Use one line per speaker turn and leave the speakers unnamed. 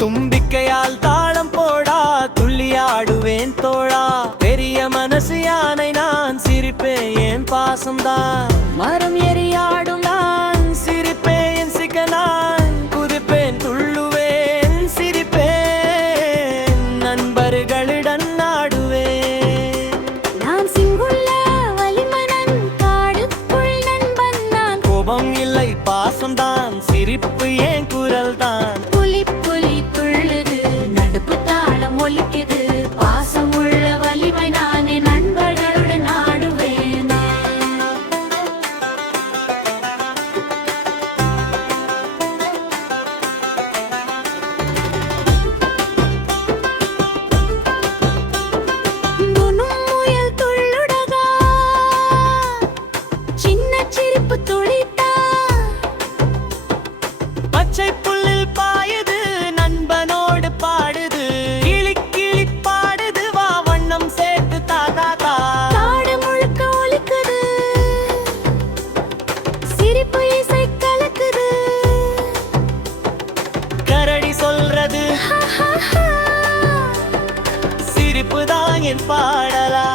தும்பிக்கையால் தாளம் போடா துள்ளியாடுவேன் தோழா. பெரிய மனசு யானை நான் சிரிப்பேன் என் பாசம்தான். மரம் எரியாடும் நான் சிரிப்பேன் சிக்கனாய் குதிப்பேன் துள்ளுவேன் சிரிப்பேன். நண்பர்களிடம் நாடுவேன்.
நான் சிங்குள்ள வலிமனன் காடுக்குள் நண்பன் நான்.
கோபம் இல்லை பாசம்தான். சிரிப்பு ஏன் என் பாடலா?